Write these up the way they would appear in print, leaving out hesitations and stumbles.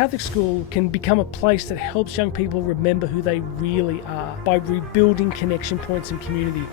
Catholic school can become a place that helps young people remember who they really are by rebuilding connection points and community.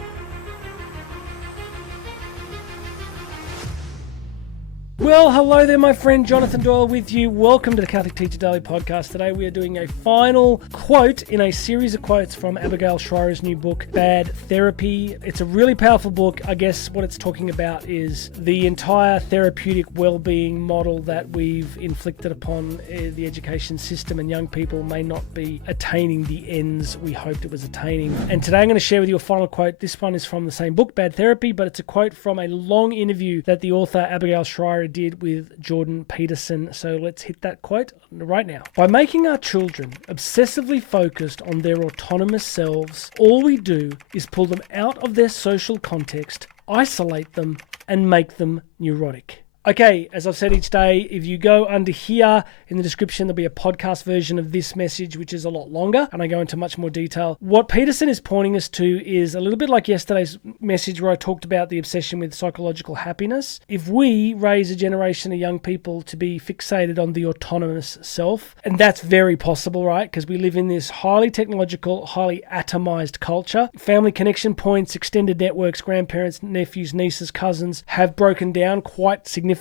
Well, hello there, my friend Jonathan Doyle with you. Welcome to the Catholic Teacher Daily Podcast. Today we are doing a final quote in a series of quotes from Abigail Shrier's new book, Bad Therapy. It's a really powerful book. I guess what it's talking about is the entire therapeutic well-being model that we've inflicted upon the education system, and young people may not be attaining the ends we hoped it was attaining. And today I'm going to share with you a final quote. This one is from the same book, Bad Therapy, but it's a quote from a long interview that the author Abigail Shrier did with Jordan Peterson. So let's hit that quote right now. By making our children obsessively focused on their autonomous selves, all we do is pull them out of their social context, isolate them, and make them neurotic. Okay, as I've said each day, if you go under here in the description, there'll be a podcast version of this message, which is a lot longer, and I go into much more detail. What Peterson is pointing us to is a little bit like yesterday's message where I talked about the obsession with psychological happiness. If we raise a generation of young people to be fixated on the autonomous self, and that's very possible, right? Because we live in this highly technological, highly atomized culture. Family connection points, extended networks, grandparents, nephews, nieces, cousins have broken down quite significantly.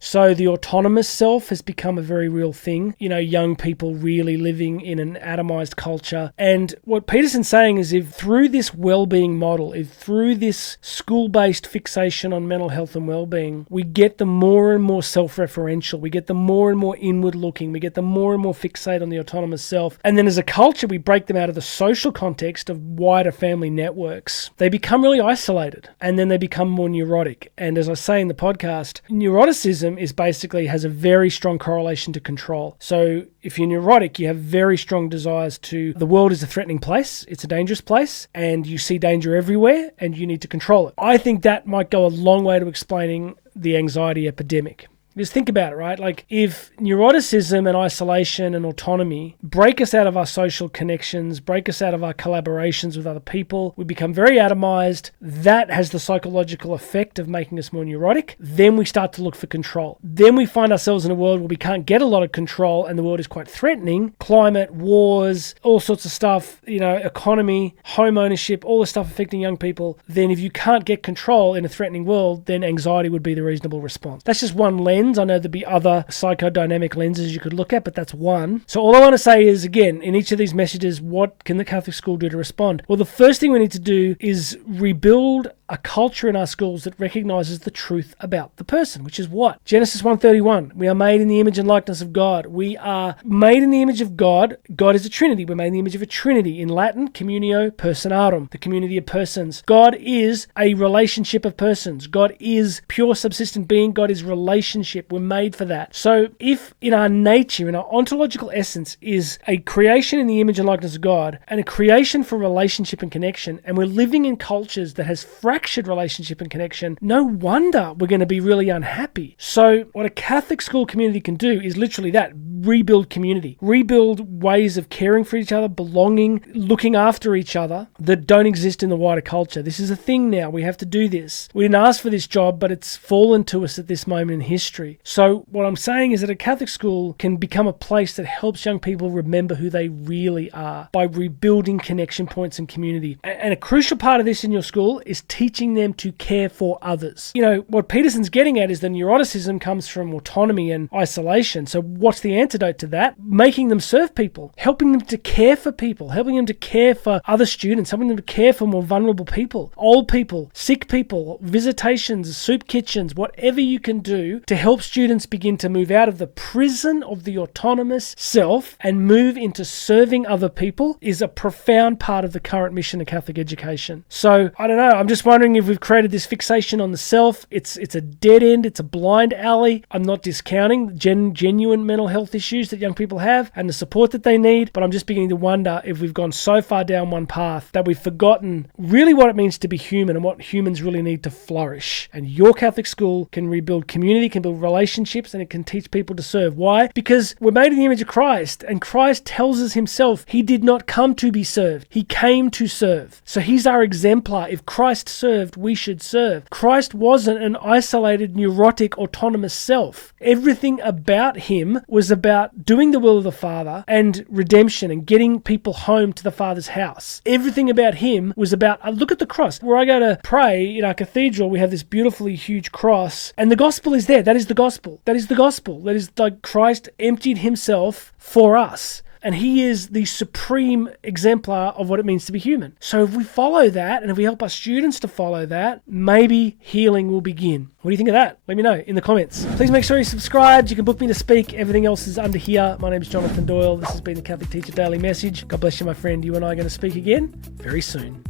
So the autonomous self has become a very real thing. You know, young people really living in an atomized culture. And what Peterson's saying is if through this well-being model, if through this school-based fixation on mental health and well-being, we get them more and more self-referential, we get them more and more inward-looking, we get them more and more fixated on the autonomous self. And then as a culture, we break them out of the social context of wider family networks. They become really isolated, and then they become more neurotic. And as I say in the podcast, neuroticism has a very strong correlation to control. So if you're neurotic, you have very strong desires to, the world is a threatening place, it's a dangerous place, and you see danger everywhere, and you need to control it. I think that might go a long way to explaining the anxiety epidemic. Just think about it, right? Like if neuroticism and isolation and autonomy break us out of our social connections, break us out of our collaborations with other people, we become very atomized. That has the psychological effect of making us more neurotic. Then we start to look for control. Then we find ourselves in a world where we can't get a lot of control and the world is quite threatening. Climate, wars, all sorts of stuff, economy, home ownership, all the stuff affecting young people. Then if you can't get control in a threatening world, then anxiety would be the reasonable response. That's just one lens. I know there'd be other psychodynamic lenses you could look at, but that's one. So all I want to say is, again, in each of these messages, what can the Catholic school do to respond? Well, the first thing we need to do is rebuild a culture in our schools that recognizes the truth about the person, which is what? Genesis 1:31. We are made in the image and likeness of God. We are made in the image of God. God is a Trinity. We're made in the image of a Trinity. In Latin, communio personarum, the community of persons. God is a relationship of persons. God is pure subsistent being. God is relationship. We're made for that. So if in our nature, in our ontological essence, is a creation in the image and likeness of God and a creation for relationship and connection, and we're living in cultures that has fractured relationship and connection, no wonder we're going to be really unhappy. So what a Catholic school community can do is literally that, rebuild community, rebuild ways of caring for each other, belonging, looking after each other that don't exist in the wider culture. This is a thing now. We have to do this. We didn't ask for this job, but it's fallen to us at this moment in history. So what I'm saying is that a Catholic school can become a place that helps young people remember who they really are by rebuilding connection points and community. And a crucial part of this in your school is teaching them to care for others. What Peterson's getting at is that neuroticism comes from autonomy and isolation. So what's the antidote to that? Making them serve people, helping them to care for people, helping them to care for other students, helping them to care for more vulnerable people, old people, sick people, visitations, soup kitchens, whatever you can do to help students begin to move out of the prison of the autonomous self and move into serving other people is a profound part of the current mission of Catholic education. So I don't know, I'm just wondering if we've created this fixation on the self. It's a dead end, it's a blind alley. I'm not discounting genuine mental health issues that young people have and the support that they need, but I'm just beginning to wonder if we've gone so far down one path that we've forgotten really what it means to be human and what humans really need to flourish. And your Catholic school can rebuild community, can build relationships, and it can teach people to serve. Why? Because we're made in the image of Christ, and Christ tells us himself he did not come to be served. He came to serve. So he's our exemplar. If Christ served, we should serve. Christ wasn't an isolated, neurotic, autonomous self. Everything about him was about about doing the will of the Father and redemption and getting people home to the Father's house. Everything about him was about, look at the cross. Where I go to pray in our cathedral, we have this beautifully huge cross, and the gospel is there. That is the gospel. That is the gospel. That is like Christ emptied himself for us. And he is the supreme exemplar of what it means to be human. So if we follow that, and if we help our students to follow that, maybe healing will begin. What do you think of that? Let me know in the comments. Please make sure you're subscribed. You can book me to speak. Everything else is under here. My name is Jonathan Doyle. This has been the Catholic Teacher Daily Message. God bless you, my friend. You and I are going to speak again very soon.